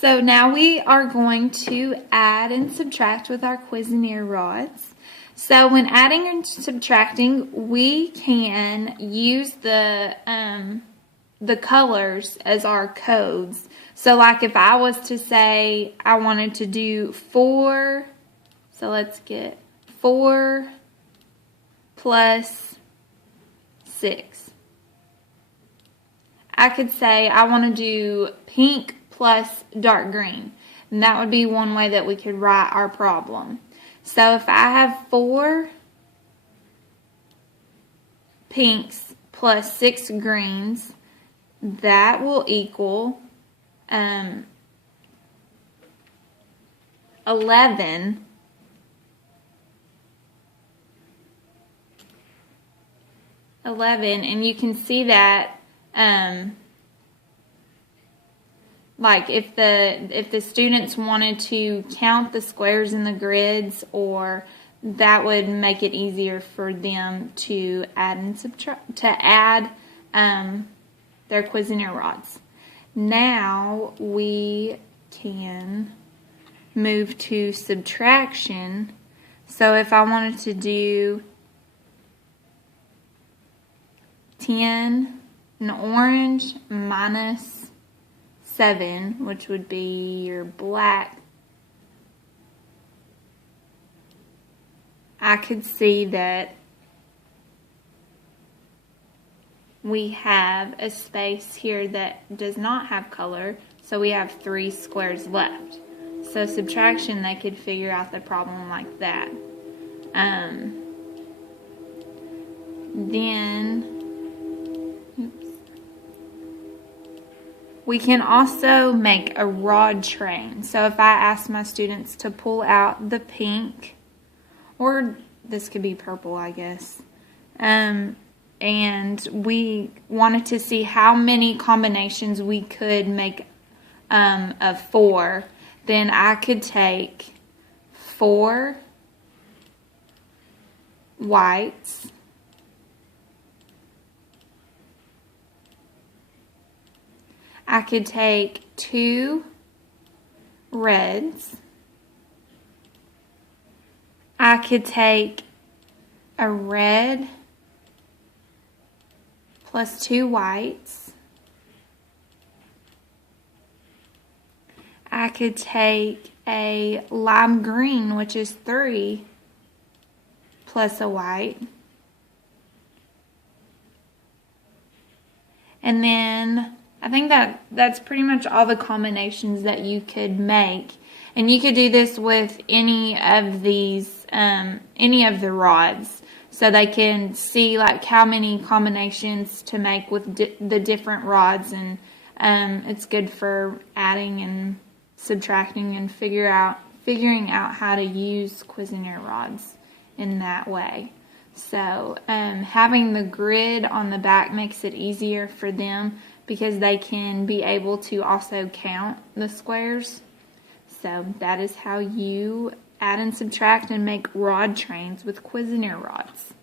So now we are going to add and subtract with our Cuisenaire rods. So when adding and subtracting, we can use the colors as our codes. So like if I was to say I wanted to do 4, so let's get 4 plus 6. I could say I want to do pink plus dark green. And that would be one way that we could write our problem. So if I have 4 pinks plus 6 greens, that will equal 11. And you can see that like if the students wanted to count the squares in the grids, or that would make it easier for them to add and subtract, their Cuisenaire rods. Now we can move to subtraction. So if I wanted to do 10 in orange minus 7, which would be your black, I could see that we have a space here that does not have color, so we have 3 squares left. So subtraction, they could figure out the problem like that. Then we can also make a rod train. So if I ask my students to pull out the pink, or this could be purple, I guess, and we wanted to see how many combinations we could make of 4, then I could take 4 whites, I could take 2 reds, I could take a red plus 2 whites, I could take a lime green, which is 3 plus a white, and then I think that's pretty much all the combinations that you could make. And you could do this with any of these, any of the rods. So they can see like how many combinations to make with the different rods. And it's good for adding and subtracting and figuring out how to use Cuisenaire rods in that way. So having the grid on the back makes it easier for them, because they can be able to also count the squares. So that is how you add and subtract and make rod trains with Cuisenaire rods.